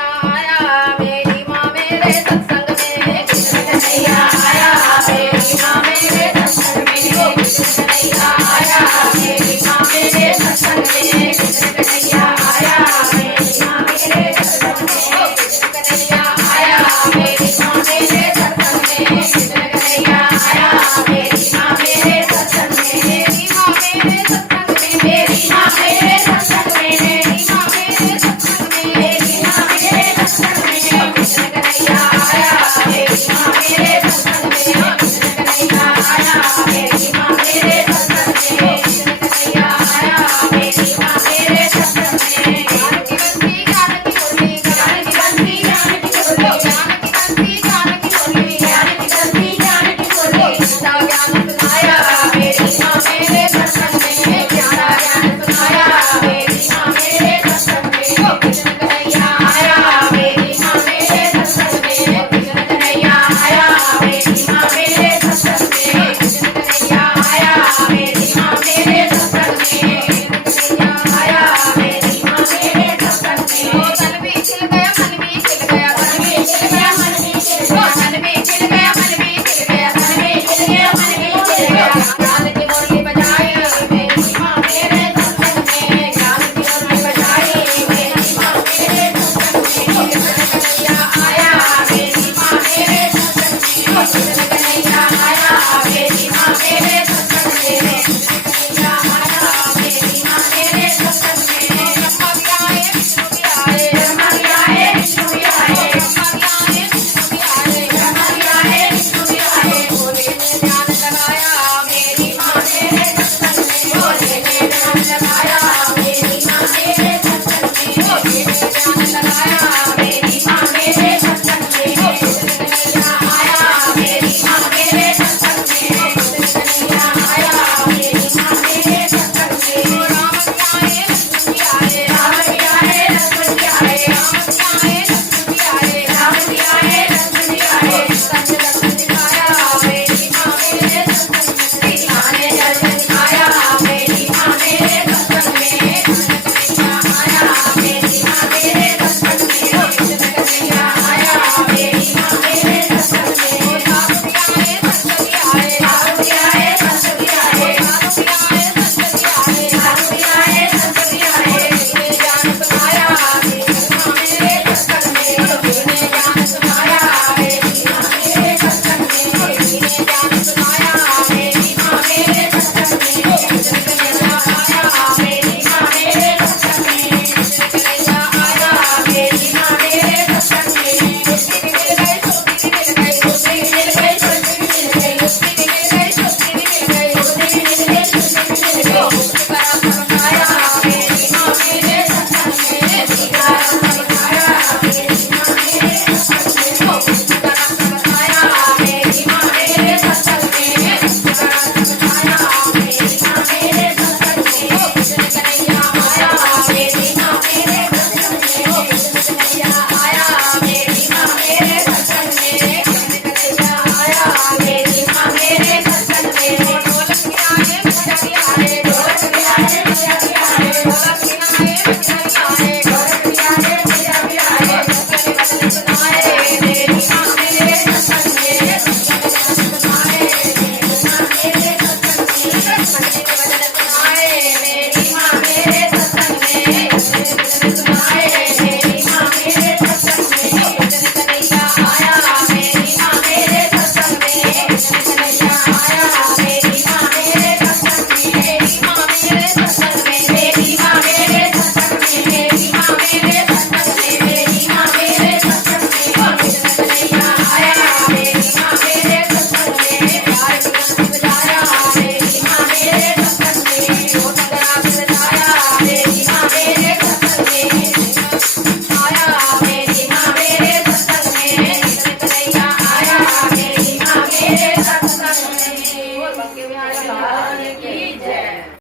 आया मेरी माँ मेरे सत्संग में, कृष्ण कन्हैया आया मेरी माँ मेरे सत्संग में, कृष्ण कन्हैया आया मेरी माँ मेरे सत्संग में, कृष्ण कन्हैया आया मेरी माँ मेरे सत्संग में, कृष्ण कन्हैया आया मेरी माँ मेरे सत्संग में, कृष्ण कन्हैया आया मेरी माँ मेरे सत्संग में, मेरी माँ मेरे सत्संग में, मेरी माँ मेरे सत्संग में, मेरी माँ मेरे सत्संग में, मेरी माँ मेरे सत्संग में, कृष्ण कन्हैया आया मेरी माँ मेरे सत्संग में, कृष्ण कन्हैया आया मेरी माँ मेरे सत्संग में, कृष्ण कन्हैया आया मेरी माँ मेरे सत्संग में, ज्ञान की बंसी ज्ञान की होली, ज्ञान की बंसी ज्ञान की होली, ज्ञान की बंसी ज्ञान की होली, ज्ञान की बंसी ज्ञान की होली, गीता ज्ञान सुनाया मेरी माँ मेरे सत्संग में, प्यारा ज्ञान सुनाया मेरी माँ मेरे सत्संग में, कृष्ण कन्हैया आया मेरी माँ मेरे सत्संग में, कृष्ण कन्हैया आया मेरी माँ मेरे सत्संग में, कृष्ण कन्हैया आया मेरी माँ मेरे सत्संग में, कृष्ण कन्हैया आया मेरी माँ मेरे सत्संग में, ओ तन भी खिल गया मन भी खिल गया, तन भी खिल गया मन भी खिल गया, तन भी खिल गया मन भी खिल गया, तन भी खिल गया मन भी खिल गया, ज्ञान की मुरली बजाई मेरी माँ मेरे सत्संग में, ज्ञान की मुरली बजाई मेरी माँ मेरे सत्संग में, कृष्ण कन्हैया आया मेरी माँ मेरे सत्संग में, कृष्ण कन्हैया आया मेरी माँ मेरे सत्संग में, कृष्ण कन्हैया आया मेरी माँ मेरे सत्संग में, ब्रह्मा भी आए विष्णु भी आए, ब्रह्मा भी आए विष्णु भी आए, ब्रह्मा भी आए विष्णु भी आए, ब्रह्मा भी आए विष्णु भी आए, भोले ने ध्यान लगाया मेरी माँ मेरे सत्संग में, भोले ने ध्यान लगाया मेरी माँ मेरे सत्संग में, भोले ने ध्यान लगाया मेरी माँ मेरे सत्संग में, कृष्ण कन्हैया आया मेरी माँ मेरे सत्संग में, कृष्ण कन्हैया आया मेरी माँ मेरे सत्संग में, राम भी आए लक्ष्मण भी आए, राम भी आए लक्ष्मण भी आए, राम भी आए लक्ष्मण भी आए, राम भी आए लक्ष्मण भी आए, संत दर्शन दिखाया मेरी माँ मेरे सत्संग में, सीता ने दर्शन दिखाया मेरी माँ मेरे सत्संग में, कृष्ण कन्हैया आया मेरी माँ मेरे सत्संग में, कृष्ण कन्हैया आया मेरी माँ मेरे सत्संग में, साधु भी आए संत भी आए, साधु भी आए संत भी आए, साधु भी आए संत भी आए, साधु भी आए संत भी आए, जिसने ज्ञान सुनाया मेरी माँ मेरे सत्संग में, जिसने ज्ञान सुनाया मेरी माँ मेरे सत्संग में, जिसने ज्ञान सुनाया मेरी माँ मेरे सत्संग में, कृष्ण कन्हैया आया मेरी माँ मेरे सत्संग में, कृष्ण कन्हैया आया मेरी माँ मेरे